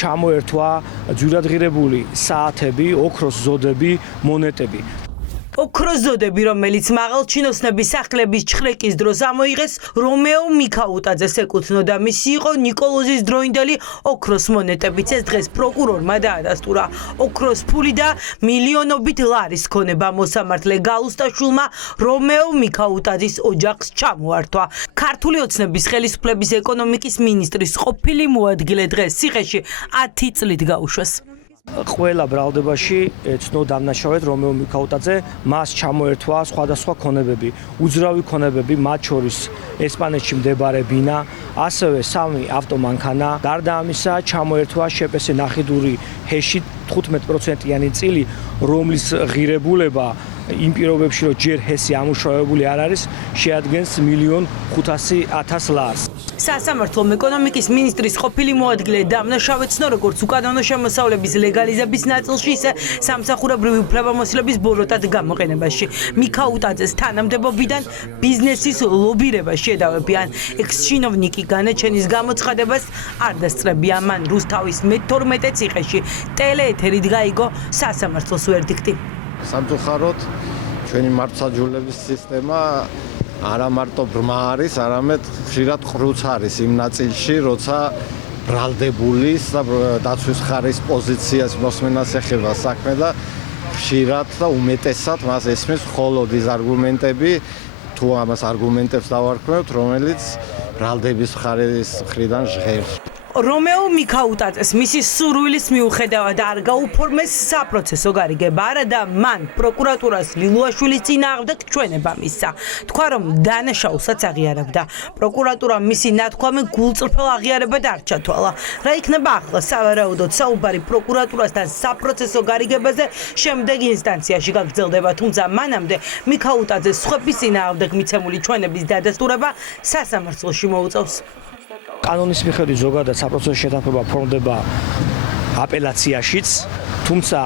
ჩამოერთვა ძვირადღირებული საათები, ოქროს ზოდები, მონეტები. ოქროს ზოდები, რომელიც მაღალჩინოსნების სახლების ჩხრეკის დროს ამოიღეს, რომეო მიქაუტაძეს ეკუთვნოდა. მისი იყო ნიკოლოზის დროინდელი ოქროს მონეტებიც. ეს დღეს პროკურორმა დაადასტურა. ოქროს ფული და მილიონობით ლარის ქონება მოსამართლე გალუსტაშვილმა რომეო მიქაუტაძის ოჯახს ჩამოართვა. ქართული ოცნების ხელისუფლების ეკონომიკის მინისტრის ყოფილი მოადგილე დღეს ციხეში 10 წლით გაუშვეს. ყველა ბრალდებაში ცნო დამნაშავედ რომეო მიქაუტაძე მას ჩამოერთვა სხვადასხვა ქონებები, უძრავი ქონებები, მათ შორის ესპანეთში მდებარე ბინა, ასევე 3 ავტომანქანა. გარდა ამისა, ჩამოერთვა შეპესე ნახიდური ჰეში 15%-იანი წილი, რომლის ღირებულება იმ პირობებში, რომ ჯერ ჰესი ამუშავებული არ არის, შეადგენს 1,500,000 ლარს. სასამართლომ ეკონომიკის მინისტრის ყოფილი მოადგილე დამნაშავედ ცნო, როგორც უკანონო შემოსავლების ლეგალიზების ნაწილში, ისე სამსახურებრივი უფლებამოსილების ბოროტად გამოყენებაში. მიქაუტაძეს თანამდებობიდან ბიზნესის ლობირებას შედავებიან. ექს-ჩინოვნიკი განაჩენის გამოცხადებას არ დასწრებია. მან რუსთავის მე-12 ციხეში ტელეეთერით გაიგო სასამართლოს ვერდიქტი. სამწუხაროდ ჩვენი მართლმსაჯულების სისტემა არა მარტო ბრმა არის, არამედ ხშირად ყრუც არის იმ ნაწილში, როცა ბრალდებულის და დაცვის ხარის პოზიციას მოსმენას ეხება საქმე და ხშირად და უმეტესად მას ესმის მხოლოდ ის არგუმენტები, თუ ამას არგუმენტებს დავარქმევთ, რომელიც ბრალდების ხარის მხრიდან ჟღერს. რომეო მიქაუტაძეს მისი სურვილის მიუხედავად არ გაუფორმეს საპროცესო გარიგება, არადა მან პროკურატურას ლილუაშვილის წინააღმდეგ ჩვენება მისცა. თქვა, რომ დანაშაულსაც აღიარებდა. პროკურატურამ მისი ნათქვამი გულწრფელ აღიარებად არ ჩათვალა. რა იქნება ახლა სავარაუდოდ საუბარი პროკურატურასთან საპროცესო გარიგებაზე შემდეგ ინსტანციაში გაგრძელდება, თუმცა მანამდე მიქაუტაძეს სხვების წინააღმდეგ მიცემული ჩვენების დადასტურება სასამართლოში მოუწევს. კანონის მიხედვით ზოგადად საპროცესო შეთანხმება ფორმდება აპელაციაშიც, თუმცა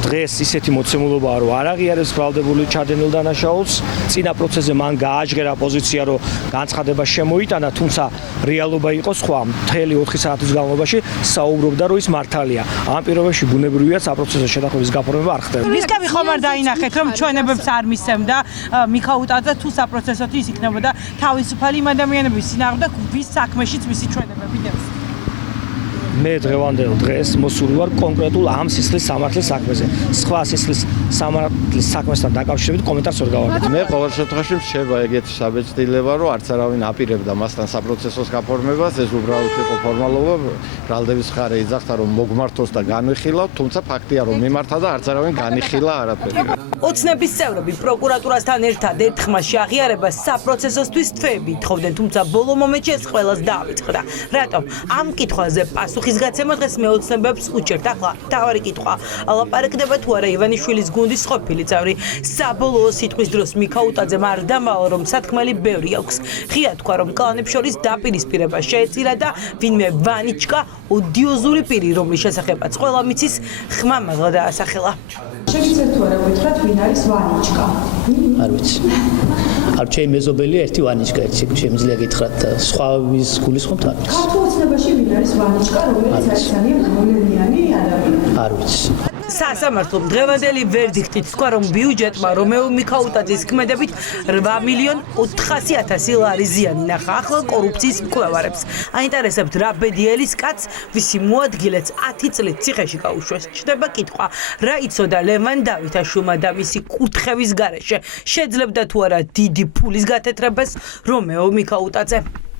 დღეს ისეთი მოცემულობაა, რომ არ აღიარებს ბრალდებული ჩადენილ დანაშაულს. წინა პროცესზე მან გააჟღერა პოზიცია, რომ განცხადება შემოიტანა, თუმცა რეალობა იყო სხვა. მთელი 4 საათის განმავლობაში საუბრობდა, რომ ის მართალია. ამ პირობებში ბუნებრივია საპროცესო შეთანხმების გაფორმება არ ხდება. ვისკები ხომ არ დაინახეთ, რომ ჩვენებებს არ მისცემდა მიქაუტაძე თუ საპროცესოდ ის იქნებოდა თავისუფალი იმ ადამიანების წინააღმდეგ, ვის საქმეშიც მისი ჩვენებები დევს. მე დღევანდელ დღეს მოსული ვარ კონკრეტულ ამ სისხლის სამართლის საქმეზე. სხვა სისხლის სამართლის საქმესთან დაკავშირებით კომენტარს ვერ გავაკეთებ. მე ყოველ შემთხვევაში რჩება ეგეთი საბეჭდილება, რომ არც არავინ აპირებდა მასთან საპროცესოს გაფორმებას, ეს უბრალოდ იყო ფორმალობა, ბრალდების ხარე იძახდა, რომ მოგმართოს და განვიხილავთ, თუმცა ფაქტია, რომ მიმართა და არც არავინ განიხილა არაფერი. ოცნების წევრები პროკურატურასთან ერთად ერთხმაში აღიარებას საპროცესოსთვის თვეები ითხოვდნენ, თუმცა ბოლო მომენტში ეს ყველას დაავიწყდა. რატომ? ამ კითხვაზე პასუხისგაცემა დღეს მეოცნებებს უჭერთ. ახლა თავარი კითხვა, ალაპარაკდება თუ არა ივანიშვილის გუნდის ყოფილი წევრი. საბოლოო სიტყვის დროს მიქაუტაძემ არ დამავალ, რომ სათქმელი ბევრი აქვს. ღია თქვა, რომ კლანებს შორის დაპირისპირება შეეწირა და ვინმე ვანიჩკა ოდიოზური პირი, რომლის შესახებაც ყველა მიცის, ხმა მაღლა დაასახელა. შეგიძლიათ თუ არა გითხრათ, ვინ არის ვანიჩკა? არ ვიცი. არ ჩემი მეზობელია ერთი ვანიჩკა, ერთი შემიძლია გითხრათ, სხვავის გულისხმობთ არ ვიცი. ქართულ ოცნებაში ვინ არის ვანიჩკა, რომელიც არის ძალიან მოვლენიანი ადამიანი? არ ვიცი. სასამართლომ დღევანდელი ვერდიქტით თქვა, რომ ბიუჯეტმა რომეო მიქაუტაძის ქმედებით 8,400,000 ლარი ზიანი ნახა. ახლა კორუფციის მკვლევარებს აინტერესებთ, რა ბედიელის კაცს, ვისი მოადგილეც 10 წლით ციხეში გაუშვეს. ჩნდება კითხვა, რა იცოდა ლევან დავითაშვილმა და მისი კურთხევის გარეშე, შეძლებდა თუ არა დიდი ფულის გათეთრებას რომეო მიქაუტაძე.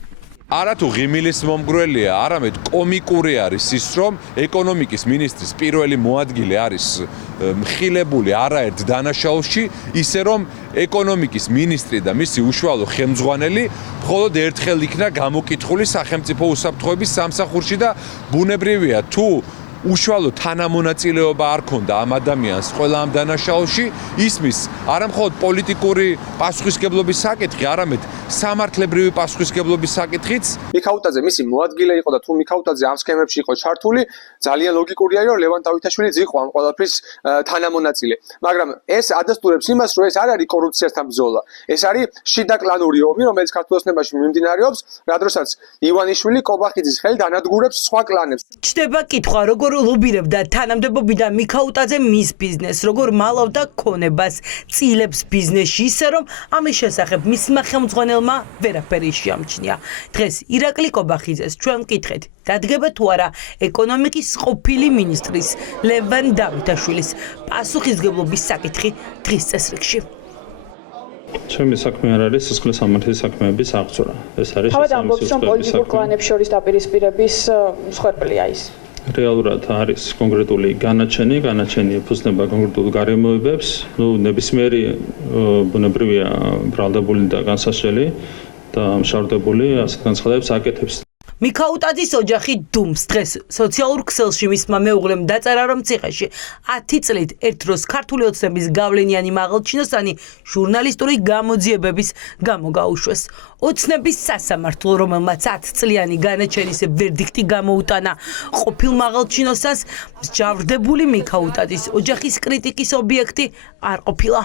არათუ ღიმილის მომგვრელია, არამედ კომიკური არის ის, რომ ეკონომიკის მინისტრის პირველი მოადგილე არის მხილებული არაერთ დანაშაულში, ისე რომ ეკონომიკის მინისტრი და მისი უშუალო ხელმძღვანელი მხოლოდ ერთხელ იქნა გამოკითხული სახელმწიფო უსაფრთხოების სამსახურში და ბუნებრივია თუ უშუალო თანამონაწილეობა არ ქონდა ამ ადამიანს ყველა ამ დანაშაულში, ისმის არა მხოლოდ პოლიტიკური პასუხისგებლობის საკითხი, არამედ სამართლებრივი პასუხისგებლობის საკითხიც. მიქაუტაძე მისი მოადგილე იყო და თუ მიქაუტაძე ამ სქემებში იყო ჩართული, ძალიან ლოგიკურია, რომ ლევან დავითაშვილიც იყო ამ ყველაფრის თანამონაწილე. მაგრამ ეს ადასტურებს იმას, რომ ეს არ არის კორუფციასთან ბრძოლა. ეს არის შიდა კლანური ომი, რომელიც ქართულ ოცნებაში მიმდინარეობს, რადგანაც ივანიშვილი კობახიძის ხელით ანადგურებს სხვა კლანებს. ჩდება კითხვა, როგორ ლობირებდა თანამდებობიდან მიქაუტაძე მის ბიზნესს, როგორ მალავდა ქონებას, წილებს ბიზნესში, ისე რომ ამის შესახებ მისმა ხელმძღვანელმა ვერაფერი შეამჩნია. დღეს ირაკლი კობახიძეს ჩვენ ვკითხეთ, დადგება თუ არა ეკონომიკის ყოფილი მინისტრის ლევან დავითაშვილის პასუხისგებლობის საკითხი დღის წესრიგში. ჩემი საქმე არ არის სისხლის სამართლის საქმეების აღძვრა. ეს არის თავად ამბობს, რომ პოლიტიკურ კლანებს შორის დაპირისპირების მსხვერპლია ის. რეალურად არის კონკრეტული განაჩენი ეფუძნება კონკრეტულ გარემოებებს, ნებისმიერი ბუნებრივია ბრალდებული და განსაშელი და მშავდებული ასეთ განცხადებებს აკეთებს. მიქაუტაძის ოჯახი დუმს დღეს სოციალურ ქსელში მისმა მეუღლემ დაწერა, რომ ციხეში 10 წლით ერთ დროს ქართული ოცნების გავლენიანი მაღალჩინოსანი ჟურნალისტური გამოძიებების გამო გაუშვეს. ოცნების სასამართლო, რომელმაც 10 წლიანი განაჩენის ვერდიქტი გამოუტანა ყოფილ მაღალჩინოსანს, მსჯავრდებული მიქაუტაძის ოჯახის კრიტიკის ობიექტი არ ყოფილა.